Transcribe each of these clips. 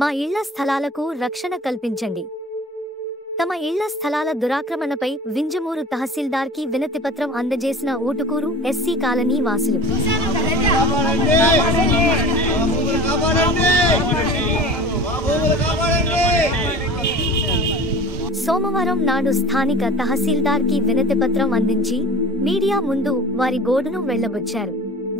మా ఇళ్ల స్థలాలకు రక్షణ కల్పించండి. తమ ఇళ్ల స్థలాల దురాక్రమణపై వింజమూరు తహసీల్దార్కి వినతిపత్రం అందజేసిన ఊటుకూరు ఎస్సీ కాలనీ వాసులు. సోమవారం నాడు స్థానిక తహసీల్దార్కి వినతిపత్రం అందించి మీడియా ముందు వారి గోడును వెళ్లబుచ్చారు.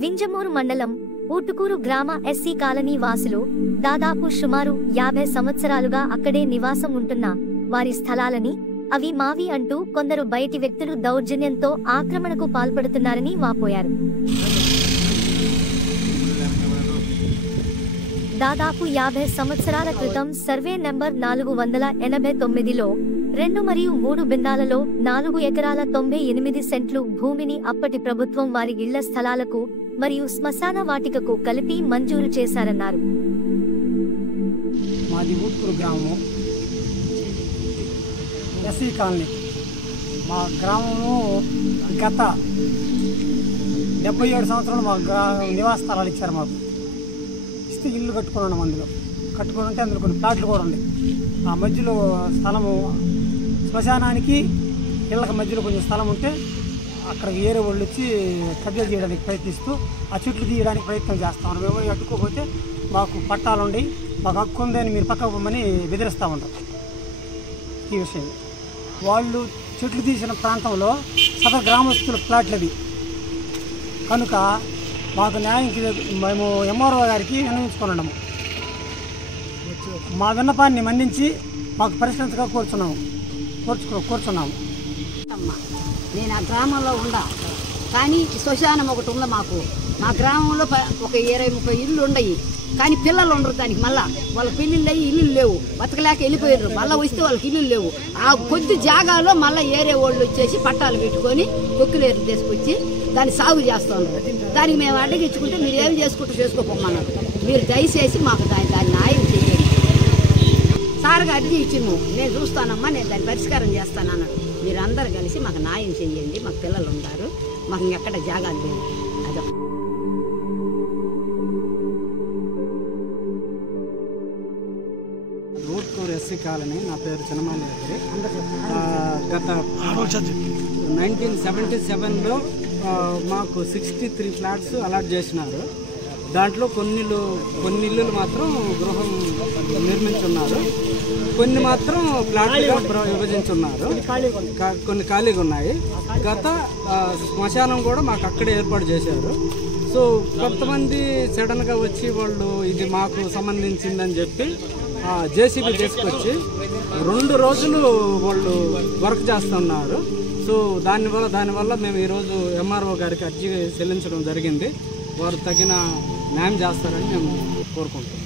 వింజమూరు మండలం ఊటుకూరు గ్రామ ఎస్సీ కాలనీ వాసులు దాదాపు సుమారు 50 సంవత్సరాలుగా అక్కడే నివాసం ఉంటున్న వారి స్థలాలని అవి మావి అంటూ కొందరు బయటి వ్యక్తులు దౌర్జన్యంతో ఆక్రమణకు పాల్పడుతున్నారని వాపోయారు. దాదాపు 50 సంవత్సరాల క్రితం సర్వే నెంబర్ 489లో 2 మరియు 3 బిన్నాలలో 4 ఎకరాల 98 సెంట్లు భూమిని అప్పటి ప్రభుత్వం వారి ఇళ్ల స్థలాలకు మరియు శ్మశాన వాటికకు కలిపి మంజూరు చేశారన్నారు. మాది ఊటుకూరు గ్రామం ఎస్సీ కాలనీ. మా గ్రామంలో గత 77 సంవత్సరాలు మా నివాస స్థలాలు ఇచ్చారు. మాకు ఇస్తే ఇల్లు కట్టుకున్నాం. అందులో కట్టుకుని ఉంటే అందులో కొన్ని ప్లాట్లు కూడా ఉన్నాయి. ఆ మధ్యలో స్థలము శ్మశానానికి ఇళ్ళకి మధ్యలో కొంచెం స్థలం ఉంటే అక్కడ ఏరే వాళ్ళు వచ్చి కబ్జా చేయడానికి ప్రయత్నిస్తూ ఆ చెట్లు తీయడానికి ప్రయత్నం చేస్తామన్నారు. మేము అడ్డుకోకపోతే మాకు పట్టాలు ఉండి మాకు హక్కు ఉందని మీరు పక్కకు పోమని బెదిరిస్తూ ఉంటారు. ఈ విషయం వాళ్ళు చెట్లు తీసిన ప్రాంతంలో సదరు గ్రామస్తుల ప్లాట్లు అవి కనుక మాకు న్యాయంకి మేము ఎంఆర్ఓ గారికి విన్నవించుకున్నాము. మా విన్నపాన్ని మన్నించి మాకు పరిష్కరించగా కోరుచున్నాము. నేను ఆ గ్రామంలో ఉండా కానీ శ్మశానం ఒకటి ఉంది మాకు. మా గ్రామంలో ఒక 20-30 ఇళ్ళు ఉన్నాయి కానీ పిల్లలు ఉండరు దానికి. మళ్ళీ వాళ్ళ పెళ్ళిళ్ళు అయ్యి ఇల్లు లేవు, బతకలేక వెళ్ళిపోయారు. మళ్ళీ వస్తే వాళ్ళకి ఇల్లు లేవు. ఆ కొద్ది జాగాలో మళ్ళీ ఏరే వాళ్ళు వచ్చేసి పట్టాలు పెట్టుకొని కొక్కులేరు తీసుకొచ్చి దాన్ని సాగు చేస్తున్నారు. దానికి మేము అడ్డగించుకుంటే మీరు ఏం చేసుకోమన్నారు. మీరు దయచేసి మాకు దాన్ని న్యాయం చేయండి. సార్గా అర్జీ ఇచ్చిము, నేను చూస్తానమ్మా, నేను దాన్ని పరిష్కారం చేస్తానన్నాడు. మీరు అందరు కలిసి మాకు న్యాయం చేయండి. మాకు పిల్లలు ఉంటారు, మాకు ఇంకెక్కడ జాగాలు లేవు. అదో ఊటుకూరు ఎస్సీ కాలనీ. నా పేరు చిన్నమాలి గారి. గత 1977లో మాకు 63 ఫ్లాట్స్ అలాట్ చేసినారు. దాంట్లో కొన్ని ఇల్లులు మాత్రం గృహం నిర్మించున్నారు, కొన్ని మాత్రం ఫ్లాట్లుగా విభజించున్నారు, కొన్ని ఖాళీగా ఉన్నాయి. గత శ్మశానం కూడా మాకు అక్కడే ఏర్పాటు చేశారు. సో కొంతమంది సడన్గా వచ్చి వాళ్ళు ఇది మాకు సంబంధించిందని చెప్పి జేసీబీ తీసుకొచ్చి 2 రోజులు వాళ్ళు వర్క్ చేస్తున్నారు. సో దానివల్ల మేము ఈరోజు ఎంఆర్ఓ గారికి అర్జీ చెల్లించడం జరిగింది. వారు తగిన న్యాయం చేస్తారని మేము కోరుకుంటున్నాం.